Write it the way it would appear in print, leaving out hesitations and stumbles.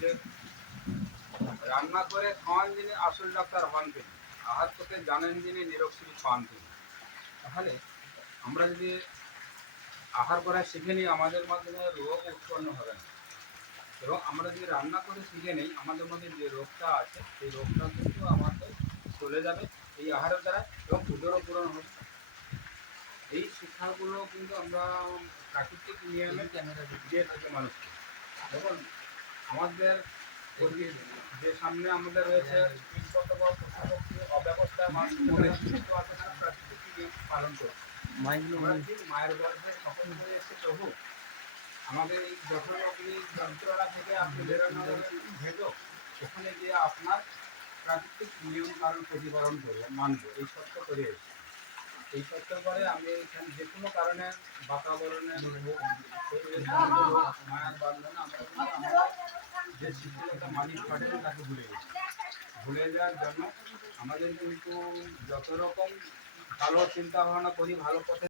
যে রান্না করে খাওয়ান যিনি আসল ডাক্তার হন তিনি, আহার করতে জানেন যিনি নিরক্ষী খাওয়ান তিনি। তাহলে আমরা যদি আহার করা শিখে নিই আমাদের মাধ্যমে রোগ উৎপন্ন হবে না, এবং আমরা যদি রান্না করে শিখে নিই আমাদের মধ্যে যে রোগটা আছে সেই রোগটা কিন্তু আমাদের চলে যাবে এই আহারের দ্বারা, এবং পুজোরও পূরণ হবে। এই শিক্ষাগুলো কিন্তু আমরা প্রাকৃতিক নিয়মে দিয়ে থাকি মানুষকে। দেখুন আমাদের যে সামনে আমাদের রয়েছে অব্যবস্থা মানুষ কিন্তু আছে তারা প্রাকৃতিক নিয়ম পালন করছে। আমরা ঠিক মায়ের গর্ভে সকল হয়ে এসেছে প্রভু, আমাদের এই যথারগ্নি যন্ত্রণা থেকে আপনি বেরোনোর ভেজো, ওখানে গিয়ে আপনার প্রাকৃতিক নিয়ম কারণ প্রতিপালন করবো, মানবো, এই সত্য করে এসেছি। এই সত্য করে আমি এখানে যে কোনো কারণে বাতাবরণে মায়ার বান্ধনে আমরা কিন্তু আমাদের যে শিথিলতা মালিক ঘটে তাকে ভুলে গেছি। ভুলে যাওয়ার জন্য আমাদের কিন্তু যত রকম ভালো চিন্তা ভাবনা করি, ভালো পথে